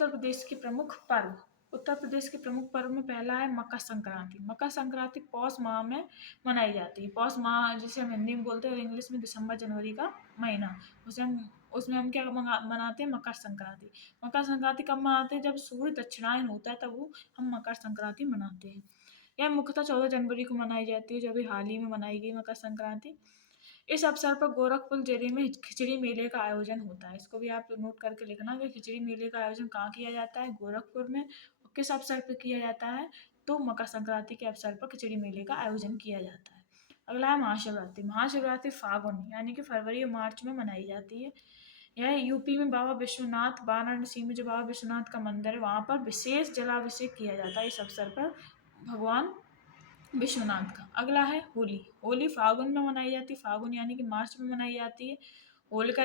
उत्तर प्रदेश के प्रमुख पर्व। उत्तर प्रदेश के प्रमुख पर्व में पहला है मकर संक्रांति। मकर संक्रांति पौष माह में मनाई जाती है। पौष माह जिसे हम हिंदी में बोलते हैं और इंग्लिश में दिसंबर जनवरी का महीना, उसमें हम क्या मनाते हैं, मकर संक्रांति। मकर संक्रांति कब मनाते हैं? जब सूर्य दक्षिणायन होता है तब वो हम मकर संक्रांति मनाते हैं। यह मुख्यतः 14 जनवरी को मनाई जाती है, जो अभी हाल ही में मनाई गई मकर संक्रांति। इस अवसर पर गोरखपुर जिले में खिचड़ी मेले का आयोजन होता है। इसको भी आप नोट करके लिखना कि खिचड़ी मेले का आयोजन कहाँ किया जाता है, गोरखपुर में। और किस अवसर पर किया जाता है? तो मकर संक्रांति के अवसर पर खिचड़ी मेले का आयोजन किया जाता है। अगला है महाशिवरात्रि। महाशिवरात्रि फागुन यानी कि फरवरी और मार्च में मनाई जाती है। यह यूपी में बाबा विश्वनाथ, वाराणसी में जो बाबा विश्वनाथ का मंदिर है वहाँ पर विशेष जलाभिषेक किया जाता है इस अवसर पर भगवान विश्वनाथ का। अगला है होली। होली फागुन में मनाई जाती है, फागुन यानी कि मार्च में मनाई जाती है। होलिका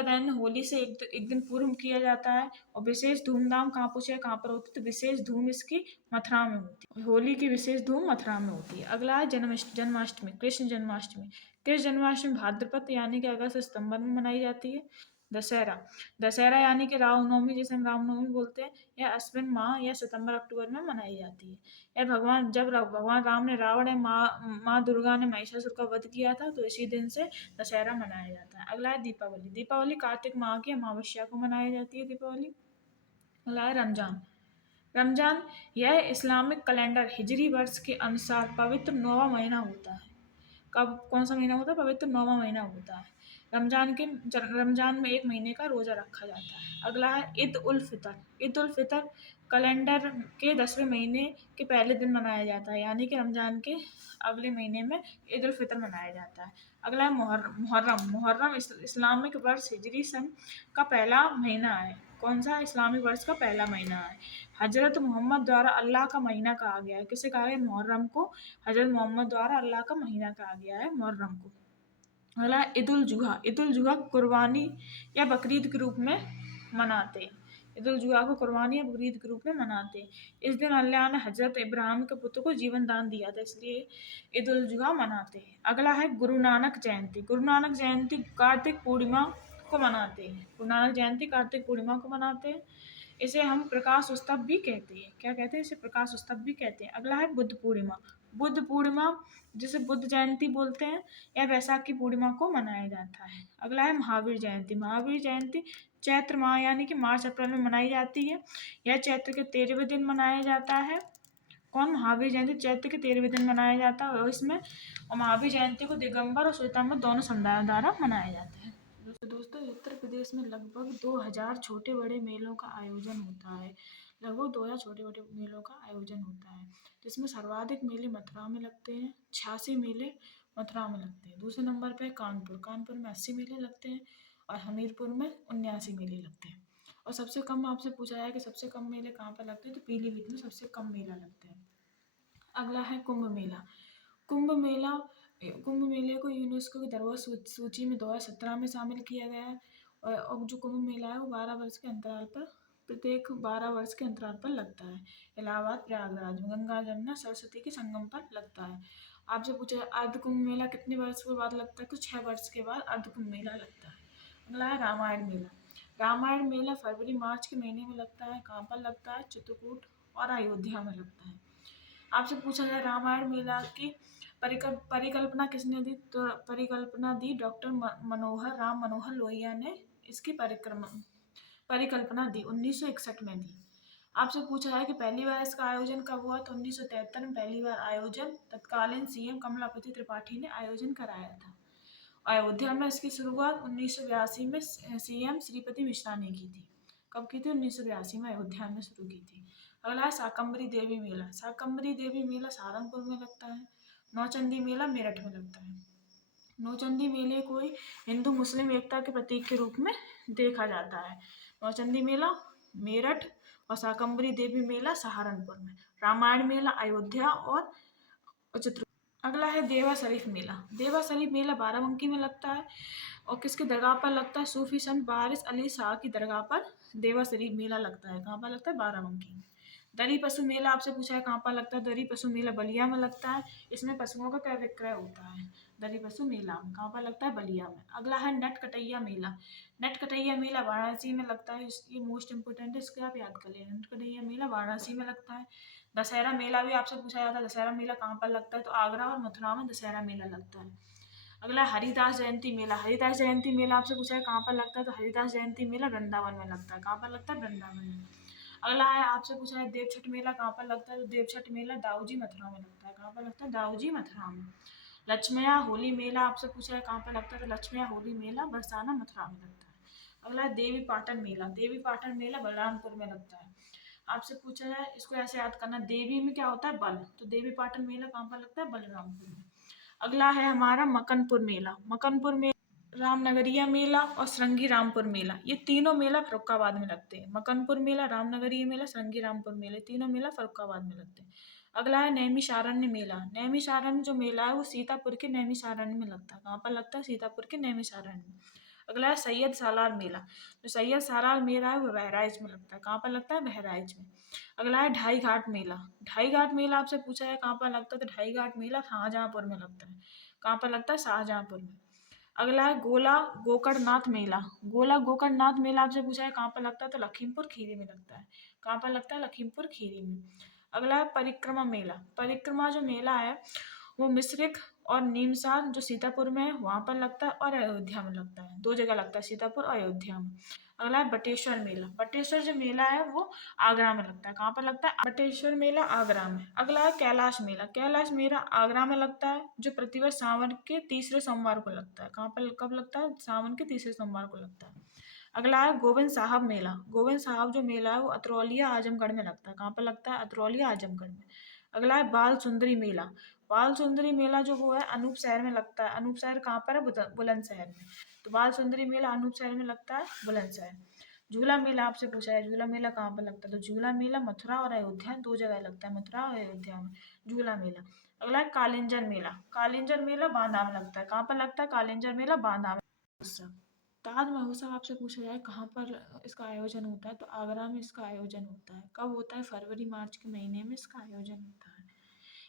दहन होली से एक दिन पूर्व किया जाता है और विशेष धूमधाम कहाँ पूछे कहाँ पर होती है, तो विशेष धूम इसकी मथुरा में होती है। होली की विशेष धूम मथुरा में होती है। अगला है जन्माष्टमी, कृष्ण जन्माष्टमी। कृष्ण जन्माष्टमी भाद्रपद यानी कि अगस्त से सितंबर में मनाई जाती है। दशहरा। दशहरा यानी कि रामनवमी, जिसे हम रामनवमी बोलते हैं, यह अश्विन माह या सितंबर अक्टूबर में मनाई जाती है। यह भगवान राम ने रावण और माँ दुर्गा ने महिषासुर का वध किया था, तो इसी दिन से दशहरा मनाया जाता है। अगला है दीपावली। दीपावली कार्तिक माह की अमावस्या को मनाई जाती है दीपावली। अगला है रमजान। रमजान यह इस्लामिक कैलेंडर हिजरी वर्ष के अनुसार पवित्र 9वां महीना होता है। कौन सा महीना होता है? पवित्र 9वां महीना होता है। रमजान में एक महीने का रोजा रखा जाता है। अगला है ईद उल फितर। ईद उल फितर कैलेंडर के 10वें महीने के पहले दिन मनाया जाता है, यानी कि रमजान के अगले महीने में ईद उल फितर मनाया जाता है। अगला है मुहर्रम। मुहर्रम इस्लामिक वर्ष हिजरी सन का पहला महीना है। कौन सा? इस्लामिक वर्ष का पहला महीना है। हजरत मोहम्मद द्वारा अल्लाह का महीना कहा गया है। किसे कहा गया? मुहर्रम को हजरत मोहम्मद द्वारा अल्लाह का महीना कहा गया है मुहर्रम को। अगला है ईद उल जुहा। ईद उल जुहा कुर्बानी या बकरीद के रूप में मनाते हैं। ईद उल जुहा को कुर्बानी या बकरीद के रूप में मनाते हैं। इस दिन अल्लाह ने हजरत इब्राहिम के पुत्र को जीवन दान दिया था, इसलिए ईद उल जुहा मनाते हैं। अगला है गुरु नानक जयंती। गुरु नानक जयंती कार्तिक पूर्णिमा को मनाते हैं। गुरु नानक जयंती कार्तिक पूर्णिमा को मनाते हैं। इसे हम प्रकाश उत्सव भी कहते हैं। क्या कहते हैं? इसे प्रकाश उत्सव भी कहते हैं। अगला है बुद्ध पूर्णिमा। बुद्ध पूर्णिमा जिसे बुद्ध जयंती बोलते हैं, यह वैशाखी पूर्णिमा को मनाया जाता है। अगला है महावीर जयंती। महावीर जयंती चैत्र माह यानी कि मार्च अप्रैल में मनाई जाती है। यह चैत्र के 13वें दिन मनाया जाता है। कौन? महावीर जयंती चैत्र के 13वें दिन मनाया जाता है और महावीर जयंती को दिगंबर और श्वेतांबर दोनों समुदायों द्वारा मनाया जाता है। दोस्तों उत्तर प्रदेश में लगभग 2000 छोटे बड़े मेलों का आयोजन होता है। लगभग 2000 छोटे बड़े मेलों का आयोजन होता है, जिसमें सर्वाधिक मेले मथुरा में लगते हैं। 86 मेले मथुरा में लगते हैं। दूसरे नंबर पे कानपुर। कानपुर में 80 मेले लगते हैं और हमीरपुर में 79 मेले लगते हैं। और सबसे कम आपसे पूछा है कि सबसे कम मेले कहाँ पर लगते हैं, तो पीलीभीत में सबसे कम मेला लगते हैं। अगला है कुंभ मेला। कुंभ मेले को यूनेस्को की धरोहर सूची में 2017 में शामिल किया गया है। और जो कुंभ मेला है वो 12 वर्ष के अंतराल पर, प्रत्येक 12 वर्ष के अंतराल पर लगता है। इलाहाबाद प्रयागराज में गंगा जमुना सरस्वती के संगम पर लगता है। आपसे पूछा अर्ध कुंभ मेला कितने वर्ष के बाद लगता है, तो 6 वर्ष के बाद अर्ध कुंभ मेला लगता है। अगला है रामायण मेला। रामायण मेला फरवरी मार्च के महीने में लगता है। कहाँ पर लगता है? चित्रकूट और अयोध्या में लगता है। आपसे पूछा जाए रामायण मेला की परिकल्पना किसने दी, तो परिकल्पना दी डॉक्टर राम मनोहर लोहिया ने इसकी परिकल्पना दी, 1961 में दी। आपसे पूछा है कि पहली बार इसका आयोजन कब हुआ, तो 1973 में पहली बार आयोजन तत्कालीन सीएम कमलापति त्रिपाठी ने आयोजन कराया था। अयोध्या में इसकी शुरुआत 1982 में सीएम श्रीपति मिश्रा ने की थी। कब की थी? 1982 में अयोध्या में शुरू की थी। अगला है शाकंभरी देवी मेला। शाकंभरी देवी मेला सहारनपुर में लगता है। नौचंदी मेला मेरठ में लगता है। नौचंदी मेले को हिंदू मुस्लिम एकता के प्रतीक के रूप में देखा जाता है। नौचंदी मेला मेरठ और शाकंभरी देवी मेला सहारनपुर में। रामायण मेला अयोध्या और चित्रकूट। अगला है देवा शरीफ मेला। देवा शरीफ मेला बाराबंकी में लगता है और किसकी दरगाह पर लगता है? सूफी संत वारिस अली शाह की दरगाह पर देवा शरीफ मेला लगता है। कहाँ पर लगता है? बाराबंकी में। दरी पशु मेला आपसे पूछा है कहाँ पर लगता है, दरी पशु मेला बलिया में लगता है। इसमें पशुओं का क्रय विक्रय होता है। दरी पशु मेला में कहाँ पर लगता है, बलिया में। अगला है नटकटैया मेला। नटकटैया मेला वाराणसी में लगता है, ये मोस्ट इंपोर्टेंट है, इसको आप याद कर लेना। नटकटैया मेला वाराणसी में लगता है। दशहरा मेला भी आपसे पूछा जाता है, दशहरा मेला कहाँ पर लगता है, तो आगरा और मथुरा में दशहरा मेला लगता है। अगला हरिदास जयंती मेला। हरिदास जयंती मेला आपसे पूछा है कहाँ पर लगता है, तो हरिदास जयंती मेला वृंदावन में लगता है। कहाँ पर लगता है, वृंदावन में। अगला है आपसे पूछा है देव छठ मेला कहाँ पर लगता है, तो देव छठ मेला दाऊजी मथुरा में लगता है। कहाँ पर लगता है, दाऊजी मथुरा में। लक्ष्मया होली मेला आपसे पूछा है कहाँ पर लगता है, तो लक्ष्मया होली मेला बरसाना मथुरा में लगता है। अगला है देवी पाटन मेला। देवी पाटन मेला बलरामपुर में लगता है। आपसे पूछा है, इसको ऐसे याद करना, देवी में क्या होता है, बल, तो देवी पाटन मेला कहाँ पर लगता है, बलरामपुर में। अगला है हमारा मकनपुर मेला। मकनपुर में रामनगरिया मेला और श्रृंगी रामपुर मेला, ये तीनों मेला फर्रुखाबाद में लगते हैं। मकनपुर मेला, रामनगरिया मेला, श्रृंगी रामपुर मेला, तीनों मेला फर्रुखाबाद में लगते हैं। अगला है नैमिषारण्य मेला। नैमिषारण्य जो मेला है वो सीतापुर के नैमिषारण्य में लगता है। कहाँ पर लगता है, सीतापुर के नैमिषारण्य में। अगला है सैयद सालार मेला। जो सैयद सालार मेला है वो बहराइच में लगता है। कहाँ पर लगता है, बहराइच में। अगला है ढाई घाट मेला। ढाई घाट मेला आपसे पूछा है कहाँ पर लगता है, तो ढाई घाट मेला शाहजहाँपुर में लगता है। कहाँ पर लगता है, शाहजहाँपुर में। अगला है गोला गोकर्णनाथ मेला। गोला गोकर्णनाथ मेला आपसे पूछा है कहाँ पर लगता है, तो लखीमपुर खीरी में लगता है। कहाँ पर लगता है, लखीमपुर खीरी में। अगला है परिक्रमा मेला। परिक्रमा जो मेला है वो मिश्रिक और नीमसार जो सीतापुर में है वहाँ पर लगता है, और अयोध्या में लगता है। दो जगह लगता है, सीतापुर और अयोध्या में। अगला है बटेश्वर मेला। बटेश्वर जो मेला है वो आगरा में लगता है। कहाँ पर लगता है, बटेश्वर मेला आगरा में। अगला है कैलाश मेला। कैलाश मेला आगरा में लगता है, जो प्रतिवर्ष सावन के तीसरे सोमवार को लगता है। कहाँ पर कब लगता है, सावन के तीसरे सोमवार को लगता है। अगला है गोविंद साहब मेला। गोविंद साहब जो मेला है वो अतरौलिया आजमगढ़ में लगता है। कहाँ पर लगता है, अतरौलिया आजमगढ़ में। अगला है बाल सुंदरी मेला। बाल सुंदरी मेला जो वो है अनूप शहर में लगता है। अनूप शहर कहाँ पर है, बुलंदशहर में। तो बाल सुंदरी मेला अनूप शहर में लगता है, बुलंदशहर। झूला मेला आपसे पूछा है, झूला मेला कहाँ पर लगता है, तो झूला मेला मथुरा और अयोध्या दो जगह लगता है, मथुरा और अयोध्या में झूला मेला। अगला है कालिंजर मेला। कालिंजर मेला बांदा में लगता है। कहाँ पर लगता है, कालिंजर मेला बांदा में। ताज महोत्सव आपसे पूछा जाए कहाँ पर इसका आयोजन होता है, तो आगरा में इसका आयोजन होता है। कब होता है, फरवरी मार्च के महीने में इसका आयोजन होता है।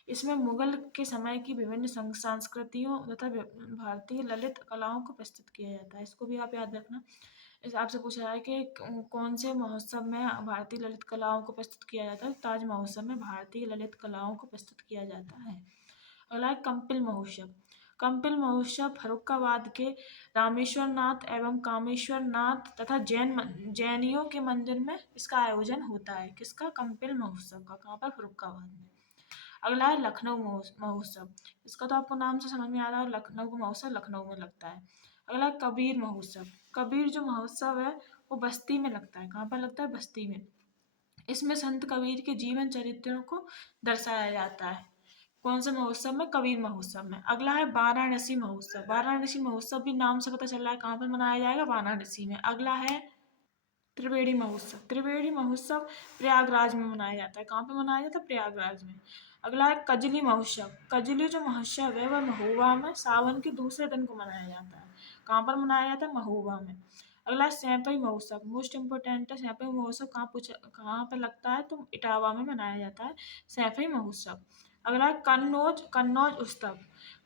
इसमें मुगल के समय की विभिन्न संस्कृतियों तथा भारतीय ललित कलाओं को प्रस्तुत किया जाता है। इसको भी आप याद रखना। इस आपसे पूछा है कि कौन से महोत्सव में भारतीय ललित कलाओं को प्रस्तुत किया जाता है, ताज महोत्सव में भारतीय ललित कलाओं को प्रस्तुत किया जाता है। अगला है कंपिल महोत्सव। कंपिल महोत्सव फर्रुखाबाद के रामेश्वर नाथ एवं कामेश्वर नाथ तथा जैनियों के मंदिर में इसका आयोजन होता है। किसका, कंपिल महोत्सव का। कहाँ पर, फर्रुखाबाद में। अगला है लखनऊ महोत्सव। इसका तो आपको नाम से समझ में आ रहा है, लखनऊ का महोत्सव लखनऊ में लगता है। अगला है कबीर महोत्सव। कबीर जो महोत्सव है वो बस्ती में लगता है। कहाँ पर लगता है, बस्ती में। इसमें संत कबीर के जीवन चरित्रों को दर्शाया जाता है। कौन से महोत्सव में, कबीर महोत्सव में। अगला है वाराणसी महोत्सव। वाराणसी महोत्सव भी नाम से पता चल रहा है कहाँ पर मनाया जाएगा, वाराणसी में। अगला है त्रिवेणी महोत्सव। त्रिवेणी महोत्सव प्रयागराज में मनाया जाता है। कहाँ पे मनाया जाता है, प्रयागराज में। अगला है कजली महोत्सव। कजली जो महोत्सव है वह महोबा में सावन के दूसरे दिन को मनाया जाता है। कहाँ पर मनाया जाता है, महोबा में। अगला है सैंपई महोत्सव। मोस्ट इम्पोर्टेंट है, सैंपई महोत्सव कहाँ पर लगता है, तो इटावा में मनाया जाता है सैंपई महोत्सव। अगला है कन्नौज। कन्नौज उत्सव।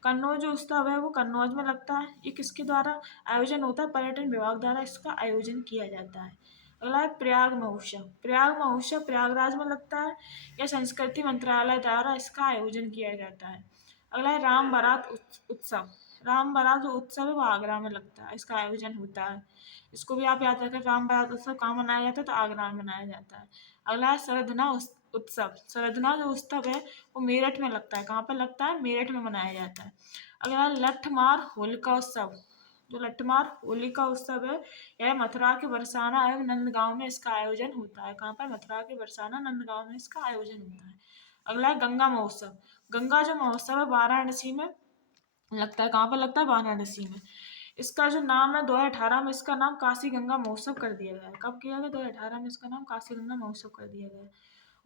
कन्नौज जो उत्सव है वो कन्नौज में लगता है। ये किसके द्वारा आयोजन होता है, पर्यटन विभाग द्वारा इसका आयोजन किया जाता है। अगला है प्रयाग महोत्सव। प्रयाग महोत्सव प्रयागराज में लगता है। यह संस्कृति मंत्रालय द्वारा इसका आयोजन किया जाता है। अगला है राम बारात उत्सव। राम बारात जो उत्सव है वो आगरा में लगता है, इसका आयोजन होता है। इसको भी आप याद रखें, राम बारात उत्सव कहाँ मनाया जाता है, तो आगरा में मनाया जाता है। अगला है सरधना उत्सव। सरधना जो उत्सव है वो मेरठ में लगता है। कहाँ पर लगता है, मेरठ में मनाया जाता है। अगला लठमार होलिका उत्सव। जो लठमार होलिका उत्सव है यह मथुरा के बरसाना एवं नंदगांव में इसका आयोजन होता है। कहाँ पर, मथुरा के बरसाना नंदगांव में इसका आयोजन होता है। अगला है गंगा महोत्सव। गंगा जो महोत्सव है वाराणसी में लगता है। कहाँ पर लगता है, वाराणसी में। इसका जो नाम है 2018 में इसका नाम काशी गंगा महोत्सव कर दिया गया है। कब किया गया, 2018 में इसका नाम काशी गंगा महोत्सव कर दिया गया है।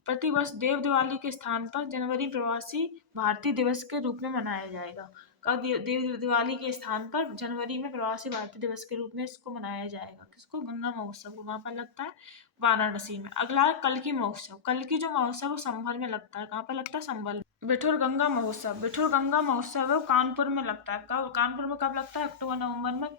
प्रतिवर्ष देव दिवाली के स्थान पर जनवरी प्रवासी भारतीय दिवस के रूप में मनाया जाएगा। दिवाली के स्थान पर जनवरी में प्रवासी भारतीय दिवस के रूप में इसको मनाया जाएगा। किसको? गंगा महोत्सव को। वहां पर लगता है वाराणसी में। अगला है कल्की महोत्सव। कल्की जो महोत्सव वो संभल में लगता है। कहाँ पर लगता है? संभल में। बिठूर गंगा महोत्सव। बिठूर गंगा महोत्सव है वो कानपुर में लगता है। कब? कानपुर में कब लगता है? अक्टूबर नवंबर में।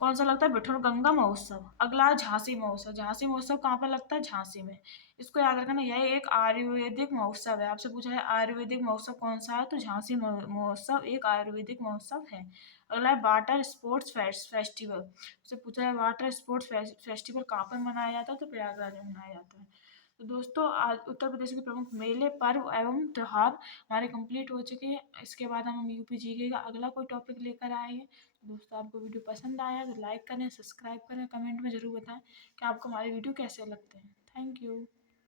कौन सा लगता है? बिठूर गंगा महोत्सव। अगला है झांसी महोत्सव। झांसी महोत्सव कहाँ पर लगता है? झांसी में। इसको याद रखना, यह एक आयुर्वेदिक महोत्सव है। आपसे पूछा है आयुर्वेदिक महोत्सव कौन सा है, तो झांसी महोत्सव एक आयुर्वेदिक महोत्सव है। अगला है वाटर स्पोर्ट्स फेस्टिवल। उससे पूछा है वाटर स्पोर्ट्स फेस्टिवल कहाँ पर मनाया जाता है, तो प्रयागराज में मनाया जाता है। तो दोस्तों आज उत्तर प्रदेश के प्रमुख मेले, पर्व एवं त्योहार हमारे कंप्लीट हो चुके हैं। इसके बाद हम यूपी जीके का अगला कोई टॉपिक लेकर आएंगे। दोस्तों आपको वीडियो पसंद आया तो लाइक करें, सब्सक्राइब करें, कमेंट में ज़रूर बताएं कि आपको हमारे वीडियो कैसे लगते हैं। Thank you.